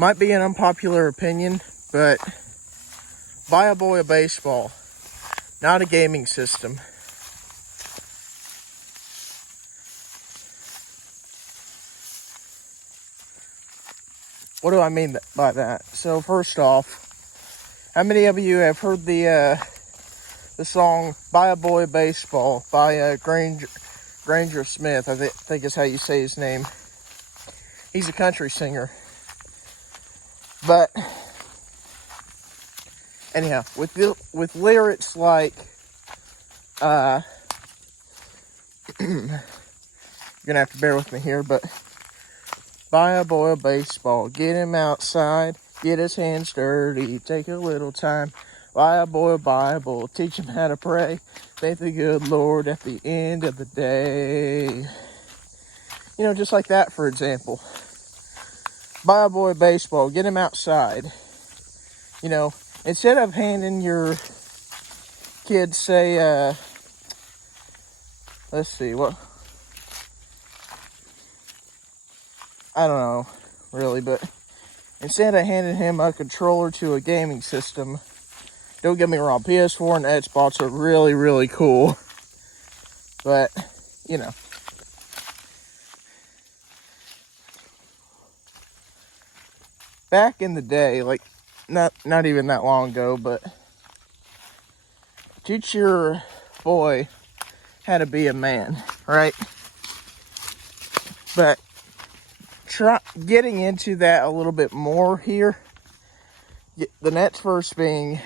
Might be an unpopular opinion, but buy a boy a baseball, not a gaming system. What do I mean by that? So first off, how many of you have heard the song "Buy a Boy a Baseball" by Granger Smith? I think is how you say his name. He's a country singer. But anyhow, with lyrics like, you're gonna have to bear with me here, but buy a boy a baseball, get him outside, get his hands dirty, take a little time. Buy a boy a Bible, teach him how to pray, thank the good Lord at the end of the day. You know, just like that, for example. Buy a boy a baseball, get him outside. You know, instead of handing your kid, say, let's see, what, I don't know, really, but instead of handing him a controller to a gaming system, don't get me wrong, PS4 and Xbox are really, really cool, but, you know. Back in the day, like, not even that long ago, but teach your boy how to be a man, right? But getting into that a little bit more here, the next verse being,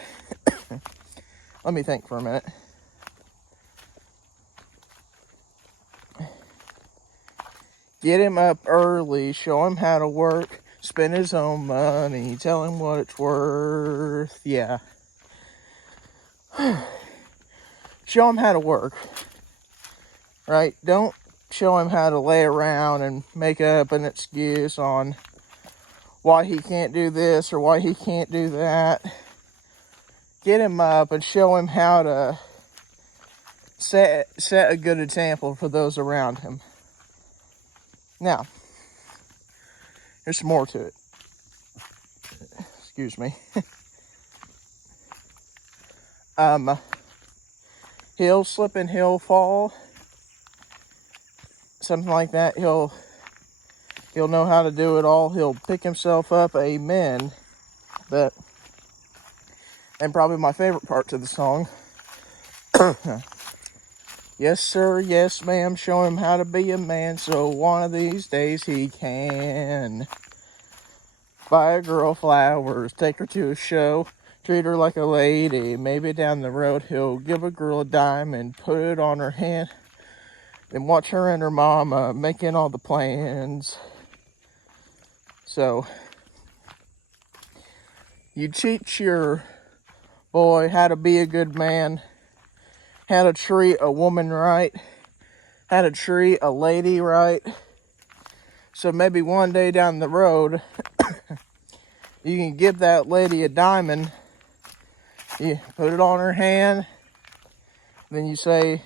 let me think for a minute. Get him up early, show him how to work, spend his own money, tell him what it's worth, yeah. Show him how to work, right? Don't show him how to lay around and make up an excuse on why he can't do this or why he can't do that. Get him up and show him how to set a good example for those around him. Now, there's some more to it. Excuse me. He'll slip and he'll fall. Something like that. He'll know how to do it all. He'll pick himself up. Amen. But, and probably my favorite part to the song. Yes, sir. Yes, ma'am. Show him how to be a man, so one of these days he can. Buy a girl flowers, take her to a show, treat her like a lady. Maybe down the road he'll give a girl a dime and put it on her hand. Then watch her and her mama making all the plans. So, you teach your boy how to be a good man, how to treat a woman right, how to treat a lady right. So maybe one day down the road, you can give that lady a diamond, you put it on her hand, then you say,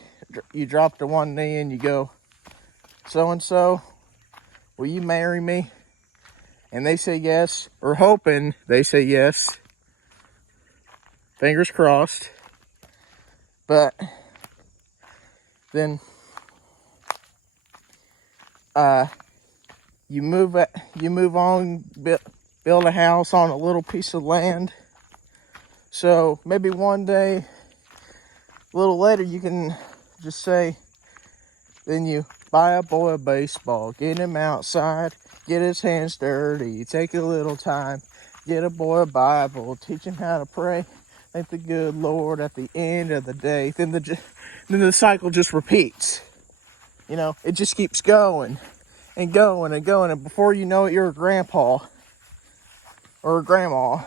you drop to one knee and you go, so-and-so, will you marry me? And they say yes, or hoping they say yes. Fingers crossed. But then you move on, build a house on a little piece of land. So maybe one day, a little later, you can just say, then you buy a boy a baseball, get him outside, get his hands dirty, take a little time, get a boy a Bible, teach him how to pray, thank the good Lord at the end of the day. Then the cycle just repeats. You know, it just keeps going and going and going, and before you know it, you're a grandpa or a grandma.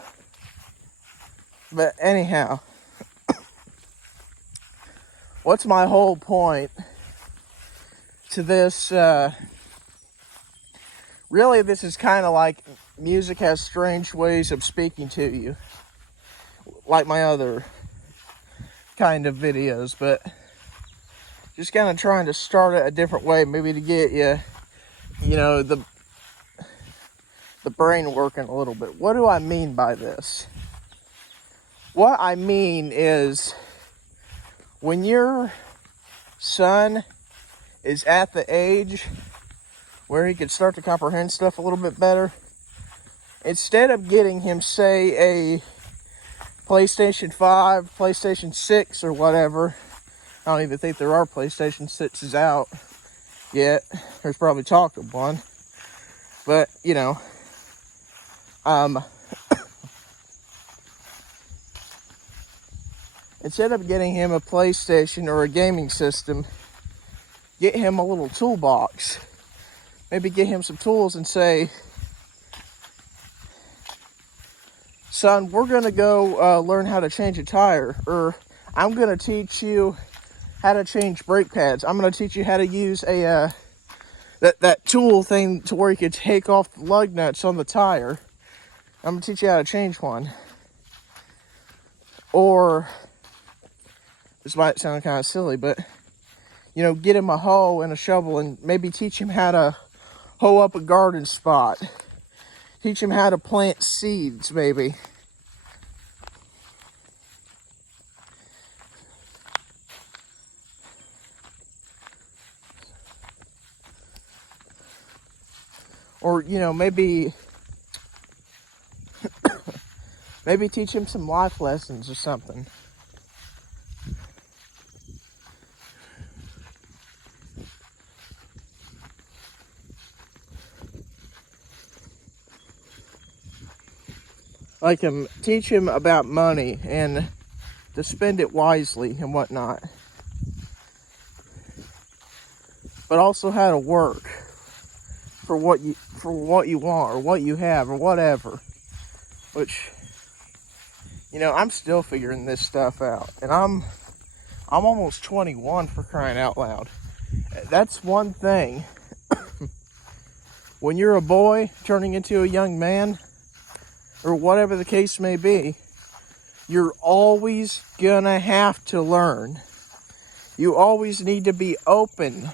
But anyhow, what's my whole point to this? Really, this is kind of like music has strange ways of speaking to you, like my other kind of videos, but just kind of trying to start it a different way, maybe to get you, you know, the brain working a little bit. What do I mean by this? What I mean is, when your son is at the age where he can start to comprehend stuff a little bit better, instead of getting him, say, a PlayStation 5, PlayStation 6, or whatever, I don't even think there are PlayStation 6s out yet. There's probably talk of one. But, you know, instead of getting him a PlayStation or a gaming system, get him a little toolbox. Maybe get him some tools and say, son, we're going to go learn how to change a tire. Or I'm going to teach you how to change brake pads. I'm going to teach you how to use a that tool thing to where you can take off the lug nuts on the tire. I'm going to teach you how to change one. Or, this might sound kind of silly, but, you know, get him a hoe and a shovel and maybe teach him how to hoe up a garden spot. Teach him how to plant seeds, maybe. Or, you know, maybe teach him some life lessons or something. Like teach him about money and to spend it wisely and whatnot. But also how to work for what you want or what you have or whatever. Which, you know, I'm still figuring this stuff out. And I'm almost 21, for crying out loud. That's one thing. When you're a boy turning into a young man, or whatever the case may be, you're always gonna have to learn. You always need to be open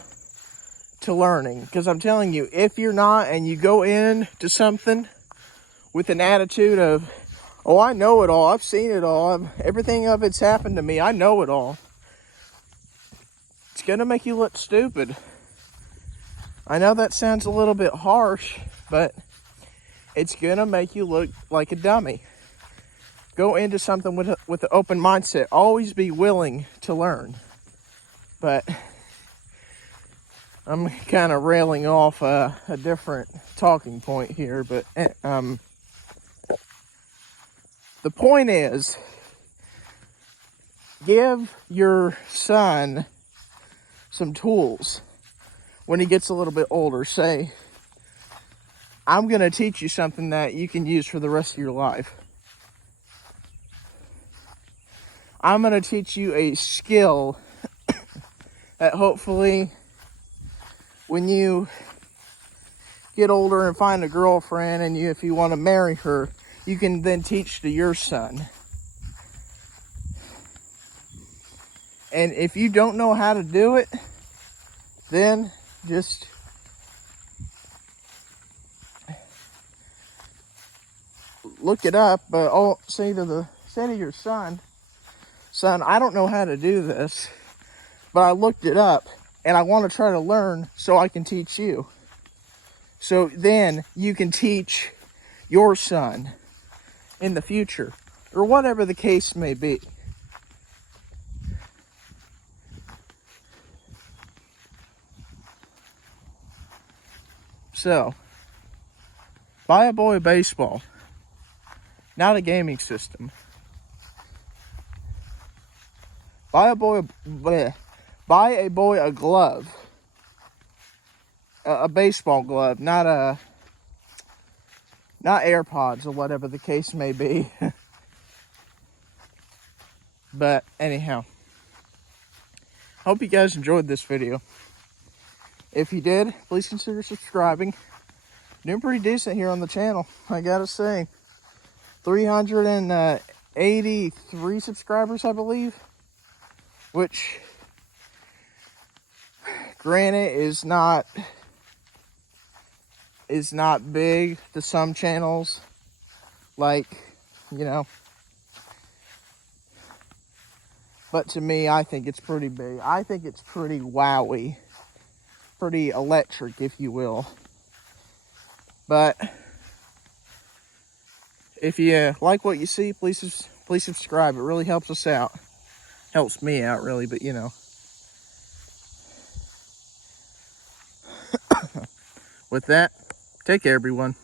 to learning. Because I'm telling you, if you're not and you go into something with an attitude of, oh, I know it all, I've seen it all, everything of it's happened to me, I know it all, it's gonna make you look stupid. I know that sounds a little bit harsh, but it's gonna make you look like a dummy. Go into something with an open mindset. Always be willing to learn. But I'm kind of railing off a different talking point here. But the point is, give your son some tools when he gets a little bit older. Say, I'm going to teach you something that you can use for the rest of your life. I'm going to teach you a skill that hopefully when you get older and find a girlfriend and if you want to marry her, you can then teach to your son. And if you don't know how to do it, then just look it up. But say to your son, I don't know how to do this, but I looked it up and I want to try to learn so I can teach you. So then you can teach your son in the future, or whatever the case may be. So, buy a boy a baseball, not a gaming system. Buy a boy a glove, a baseball glove, not AirPods or whatever the case may be. But anyhow, hope you guys enjoyed this video. If you did, please consider subscribing. Doing pretty decent here on the channel, I gotta say. 383 subscribers, I believe. Which, granted, is not is not big to some channels. Like, you know. But to me, I think it's pretty big. I think it's pretty wowy. Pretty electric, if you will. But if you like what you see, please subscribe. It really helps us out. Helps me out, really, but you know. With that, take care, everyone.